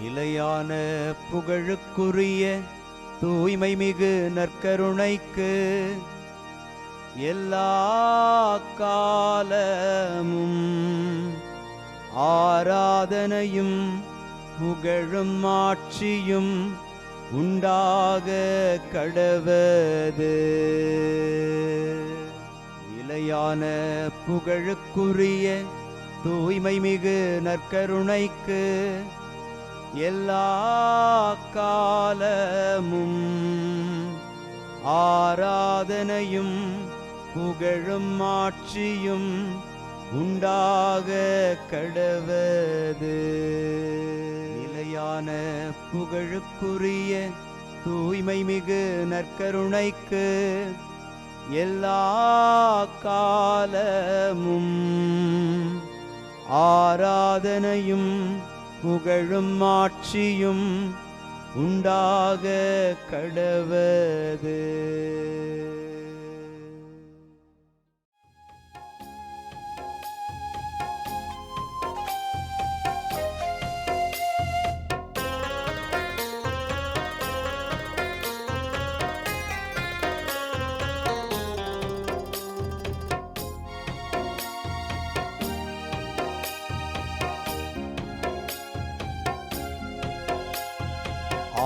நிலையான புகழுக்குரிய தூய்மை மிகு நற்கருணைக்கு எல்லா காலமும் ஆராதனையும் புகழும் ஆட்சியும் உண்டாக கடவது. நிலையான புகழுக்குரிய தூய்மை மிகு நற்கருணைக்கு எல்லா காலமும் ஆராதனையும் புகழும் ஆட்சியும் உண்டாக கடவது. நிலையான புகழுக்குரிய தூய்மை மிகு நற்கருணைக்கு எல்லா காலமும் ஆராதனையும் புகழும் ஆட்சியும் உண்டாக கடவது.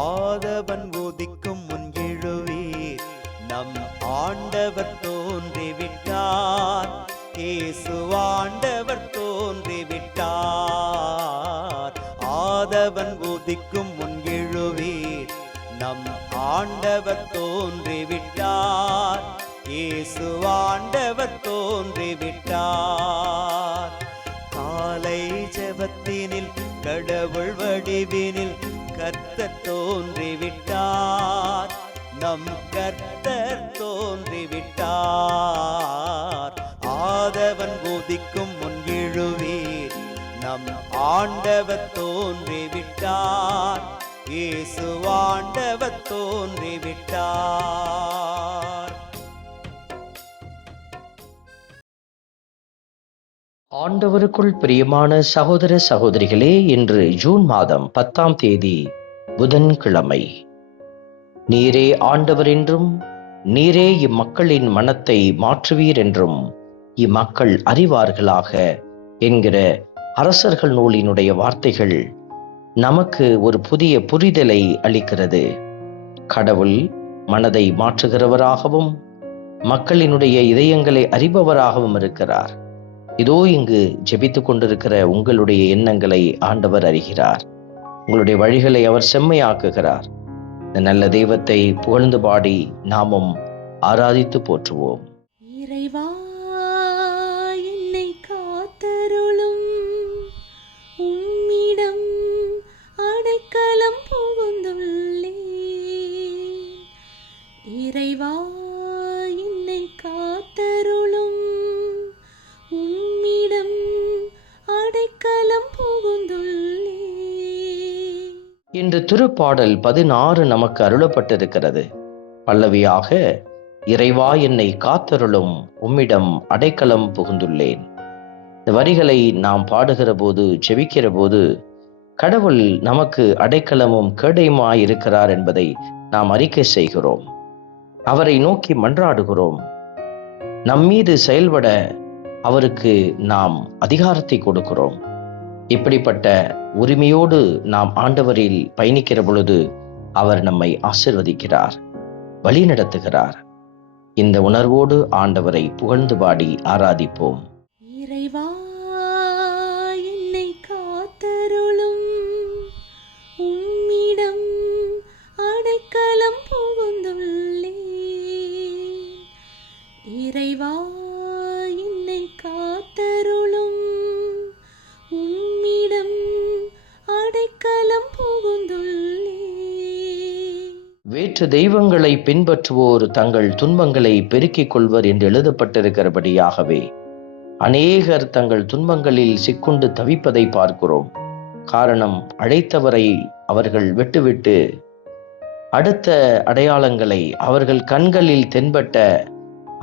ஆதவன் உதிக்கும் முன் எழுவீர், நம் ஆண்டவர் தோன்றிவிட்டார். இயேசு ஆண்டவர் தோன்றிவிட்டார். ஆதவன் உதிக்கும் முன் எழுவீர், நம் ஆண்டவர் தோன்றிவிட்டார். இயேசு ஆண்டவர் தோன்றிவிட்டார். காலை ஜெபத்தினில் கடவுள் வடிவினில் கர்த்தர் தோன்றிவிட்டார். நம் கர்த்தர் தோன்றிவிட்டார். ஆதவன் உதிக்கும் முன் எழுவீர், நம் ஆண்டவர் தோன்றிவிட்டார். இயேசு ஆண்டவர் தோன்றிவிட்டார். ஆண்டவருக்குள் பிரியமான சகோதர சகோதரிகளே, இன்று ஜூன் மாதம் 10ஆம் தேதி புதன்கிழமை. நீரே ஆண்டவர் என்றும் நீரே இம்மக்களின் மனத்தை மாற்றுவீர் என்றும் இம்மக்கள் அறிவார்களாக என்கிற அரசர்கள் நூலினுடைய வார்த்தைகள் நமக்கு ஒரு புதிய புரிதலை அளிக்கிறது. கடவுள் மனதை மாற்றுகிறவராகவும் மக்களினுடைய இதயங்களை அறிபவராகவும் இருக்கிறார். இதோ இங்கு ஜெபித்துக் கொண்டிருக்கிற உங்களுடைய எண்ணங்களை ஆண்டவர் அறிகிறார். உங்களுடைய வழிகளை அவர் செம்மையாக்குகிறார். இந்த நல்ல தெய்வத்தை புகழ்ந்து பாடி நாமும் ஆராதித்து போற்றுவோம். இறைவா, என்னை காத்தருளும், உம்மிடம் அடைக்கலம் புகுந்துள்ளேன். இறைவா, என்னை காத்தருளும், உம்மிடம் அடைக்கலம் புகுந்துள்ளேன். இன்று திருப்பாடல் 16 நமக்கு அருளப்பட்டிருக்கிறது. பல்லவியாக, இறைவா என்னை காத்தருளும், உம்மிடம் அடைக்கலம் புகுந்துள்ளேன். இந்த வரிகளை நாம் பாடுகிற போது, ஜெபிக்கிற போது, கடவுள் நமக்கு அடைக்கலமும் கேடயமாய் இருக்கிறார் என்பதை நாம் அறிக்கை செய்கிறோம். அவரை நோக்கி மன்றாடுகிறோம். நம்மீது செயல்பட அவருக்கு நாம் அதிகாரத்தை கொடுக்கிறோம். இப்படிப்பட்ட உரிமையோடு நாம் ஆண்டவரில் பயணிக்கிற பொழுது அவர் நம்மை ஆசீர்வதிக்கிறார், வழி நடத்துகிறார். இந்த உணர்வோடு ஆண்டவரை புகழ்ந்து பாடி ஆராதிப்போம். இறைவா, என்னை காத்தருளும், உம்மிடம் அடைக்கலம் புகுந்துள்ளேன். இறைவா, என்னை காத்தருளும், உம்மிடம் அடைக்கலம் புகுந்துள்ளேன். வேற்று தெய்வங்களை பின்பற்றுவோர் தங்கள் துன்பங்களை பெருக்கிக் கொள்வர் என்று எழுதப்பட்டிருக்கிறபடியாகவே அநேகர் தங்கள் துன்பங்களில் சிக்குண்டு தவிப்பதை பார்க்கிறோம். காரணம், அழைத்தவரை அவர்கள் விட்டுவிட்டு அடுத்த அடையாளங்களை அவர்கள் கண்களில் தென்பட்ட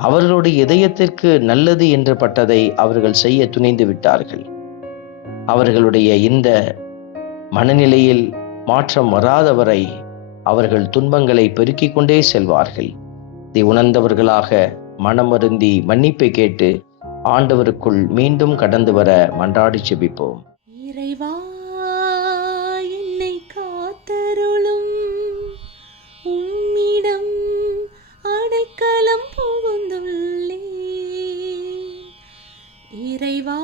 அவர்களுடைய இதயத்திற்கு நல்லது என்று பட்டதை அவர்கள் செய்ய துணிந்து விட்டார்கள். அவர்களுடைய இந்த மனநிலையில் மாற்றம் வராதவரை அவர்கள் துன்பங்களை பெருக்கிக் கொண்டே செல்வார்கள். இதை உணர்ந்தவர்களாக மனமருந்தி மன்னிப்பை கேட்டு ஆண்டவருக்குள் மீண்டும் கடந்து வர மன்றாடி செபிப்போம். இறைவா என்னை காத்தருளும், உம்மிடம் அடைக்கலம் புகுந்துள்ளேன். இறைவா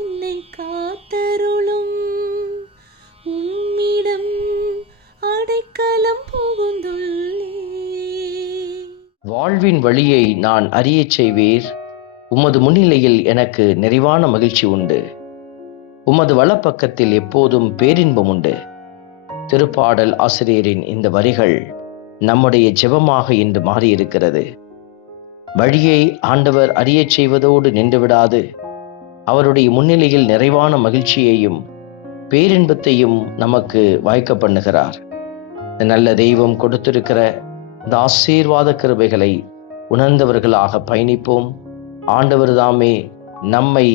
என்னை காத்தருளும், உம்மிடம் அடைக்கலம் புகுந்துள்ளேன். வாழ்வின் வழியை நான் அறியச் செய்வீர், உமது முன்னிலையில் எனக்கு நிறைவான மகிழ்ச்சி உண்டு. உமது வலப்பக்கத்தில் எப்போதும் பேரின்பம் உண்டு. திருப்பாடல் ஆசிரியரின் இந்த வரிகள் நம்முடைய ஜெபமாக இன்று மாறியிருக்கிறது. வழியை ஆண்டவர் அறியச் செய்வதோடு நின்றுவிடாது, அவருடைய முன்னிலையில் நிறைவான மகிழ்ச்சியையும் பேரின்பத்தையும் நமக்கு வாய்க்க பண்ணுகிறார். இந்த நல்ல தெய்வம் கொடுத்திருக்கிற இந்த ஆசீர்வாத கிருபைகளை உணர்ந்தவர்களாக பயணிப்போம். ஆண்டவர் தாமே நம்மை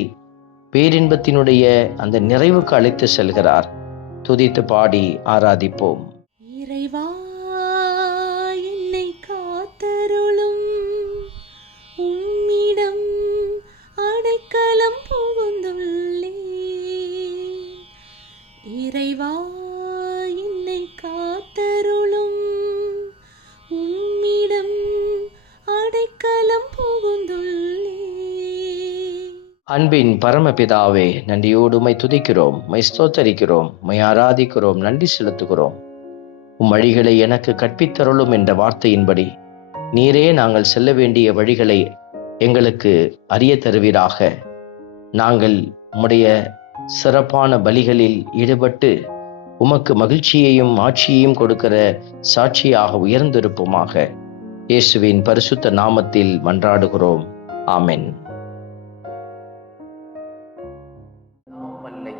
பேரின்பத்தினுடைய அந்த நிறைவுக்கு அழைத்து செல்கிறார். துதித்து பாடி ஆராதிப்போம். இறைவா என்னை காத்தருளும், உம்மிடம் அடைக்கலம் புகுந்துள்ளேன். இறைவா என்னை காத்தருளும், உம்மிடம் அடைக்கலம் புகுந்துள்ளேன். அன்பின் பரமபிதாவே, நன்றியோடு உம்மை துதிக்கிறோம், உம்மை ஸ்தோத்தரிக்கிறோம், உம்மை ஆராதிக்கிறோம், நன்றி செலுத்துகிறோம். உம் வழிகளை எனக்கு கற்பித்தருளும் என்ற வார்த்தையின்படி நீரே நாங்கள் செல்ல வேண்டிய வழிகளை எங்களுக்கு அறிய தருவீராக. நாங்கள் உம்முடைய சிறப்பான பலிகளில் ஈடுபட்டு உமக்கு மகிழ்ச்சியையும் ஆட்சியையும் கொடுக்கிற சாட்சியாக உயர்ந்திருப்போமாக. இயேசுவின் பரிசுத்த நாமத்தில் மன்றாடுகிறோம். ஆமென்.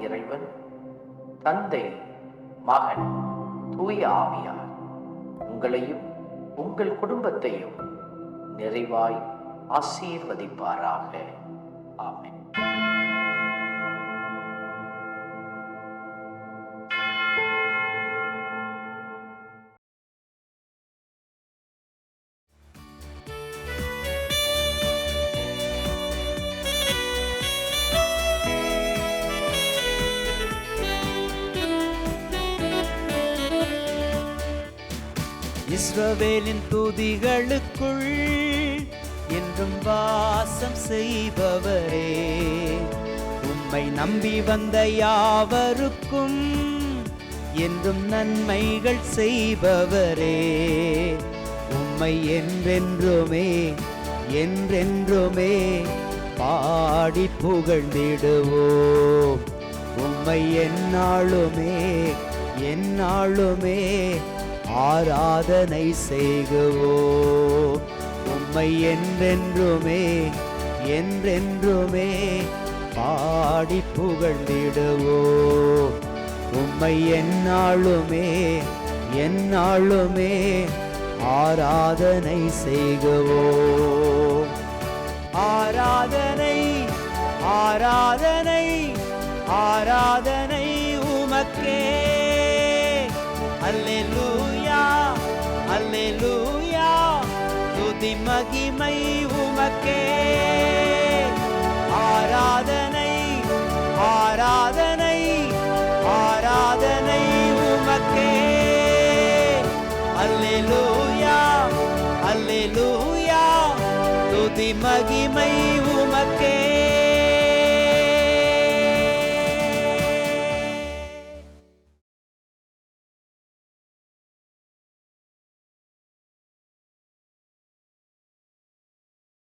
இறைவன் தந்தை, மகன், தூய ஆவியார் உங்களையும் உங்கள் குடும்பத்தையும் நிறைவாய் ஆசீர்வதிப்பாராக. ஆமென். இஸ்ரவேலின் துதிகளுக்குள் என்றும் வாசம் செய்பவரே, உம்மை நம்பி வந்த யாவருக்கும் என்றும் நன்மைகள் செய்பவரே, உம்மை என்றென்றுமே என்றென்றுமே பாடி புகழ்ந்திடுவோம். உம்மை எந்நாளுமே எந்நாளுமே ஆராதனை செய்குவோம். உம்மை என்றென்றுமே என்றென்றுமே பாடி புகழ்ந்திடுவோம். உம்மை எந்நாளுமே எந்நாளுமே ஆராதனை செய்குவோம். ஆராதனை ஆராதனை ஆராதனை உமக்கே. அல்லேலூயா அல்லேலூயா, துதி மகிமை உமக்கே. ஆராதனை ஆராதனை ஆராதனை உமக்கே. அல்லேலூயா அல்லேலூயா, துதி மகிமை உமக்கே.